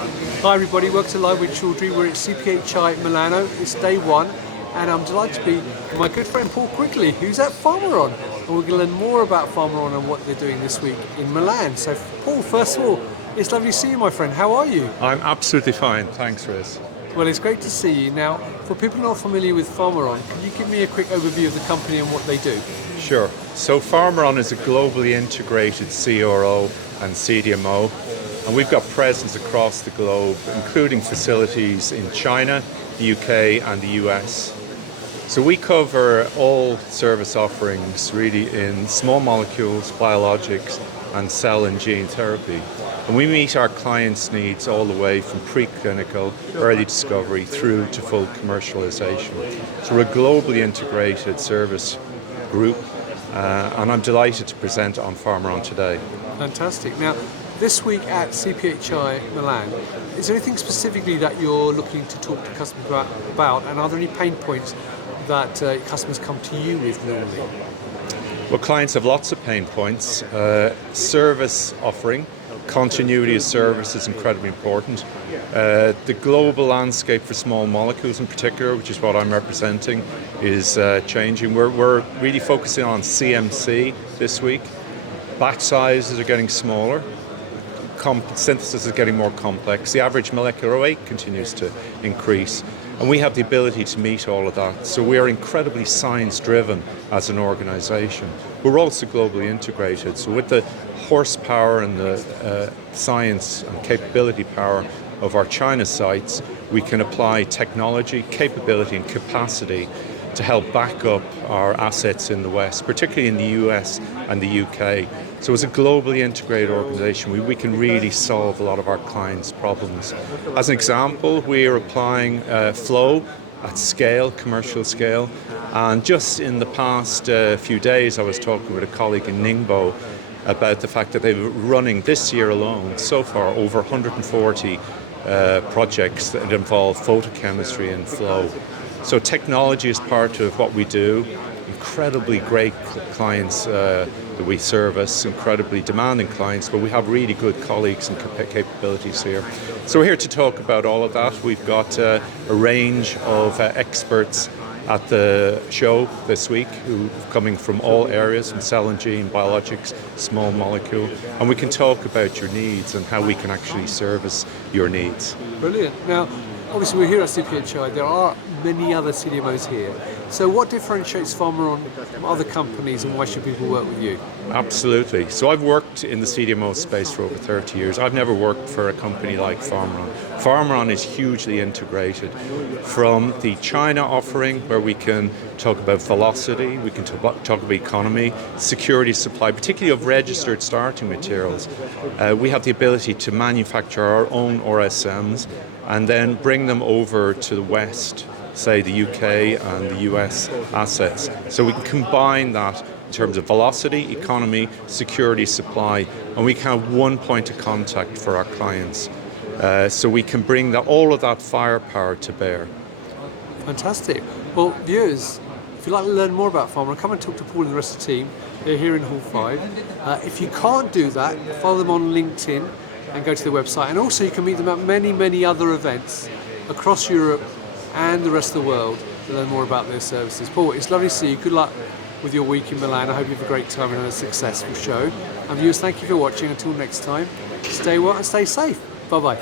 Hi everybody, welcome to Live with Chaudhry. We're at CPHI Milano. It's day one, and I'm delighted to be with my good friend Paul Quigley, who's at Pharmaron. And we're going to learn more about Pharmaron and what they're doing this week in Milan. So Paul, first of all, it's lovely to see you, my friend. How are you? I'm absolutely fine, thanks Riz. Well, it's great to see you. Now, for people not familiar with Pharmaron, can you give me a quick overview of the company and what they do? Sure. So Pharmaron is a globally integrated CRO and CDMO, and we've got presence across the globe, including facilities in China, the UK and the US. So we cover all service offerings really in small molecules, biologics and cell and gene therapy. And we meet our clients' needs all the way from preclinical, early discovery through to full commercialization. So we're a globally integrated service group, and I'm delighted to present on Pharmaron today. Fantastic. Now, this week at CPHI Milan, is there anything specifically that you're looking to talk to customers about, and are there any pain points that customers come to you with normally? Well, clients have lots of pain points. Service offering, continuity of service is incredibly important. The global landscape for small molecules in particular, which is what I'm representing, is changing. We're really focusing on CMC this week. Batch sizes are getting smaller. Synthesis is getting more complex. The average molecular weight continues to increase. And we have the ability to meet all of that. So we are incredibly science-driven as an organization. We're also globally integrated. So with the horsepower and the science and capability power of our China sites, we can apply technology, capability and capacity to help back up our assets in the West, particularly in the US and the UK. So as a globally integrated organization, we can really solve a lot of our clients' problems. As an example, we are applying flow at scale, commercial scale, and just in the past few days I was talking with a colleague in Ningbo about the fact that they were running this year alone so far over 140 projects that involve photochemistry and flow. So technology is part of what we do. Incredibly great clients that we service, incredibly demanding clients, but we have really good colleagues and capabilities here. So we're here to talk about all of that. We've got a range of experts at the show this week who are coming from all areas, from cell and gene, biologics, small molecule, and we can talk about your needs and how we can actually service your needs. Brilliant. Now, obviously we're here at CPHI. There are many other CDMOs here. So what differentiates Pharmaron from other companies, and why should people work with you? Absolutely. So I've worked in the CDMO space for over 30 years. I've never worked for a company like Pharmaron. Pharmaron is hugely integrated from the China offering, where we can talk about velocity, we can talk about economy, security supply, particularly of registered starting materials. We have the ability to manufacture our own RSMs and then bring them over to the West, say the UK and the US assets. So we can combine that in terms of velocity, economy, security, supply, and we can have one point of contact for our clients. So we can bring all of that firepower to bear. Fantastic. Well, viewers, if you'd like to learn more about Pharmaron, come and talk to Paul and the rest of the team. They're here in Hall 5. If you can't do that, follow them on LinkedIn and go to the website. And also you can meet them at many, many other events across Europe and the rest of the world to learn more about their services. Paul, it's lovely to see you. Good luck with your week in Milan. I hope you have a great time and a successful show. And viewers, thank you for watching. Until next time, stay well and stay safe. Bye-bye.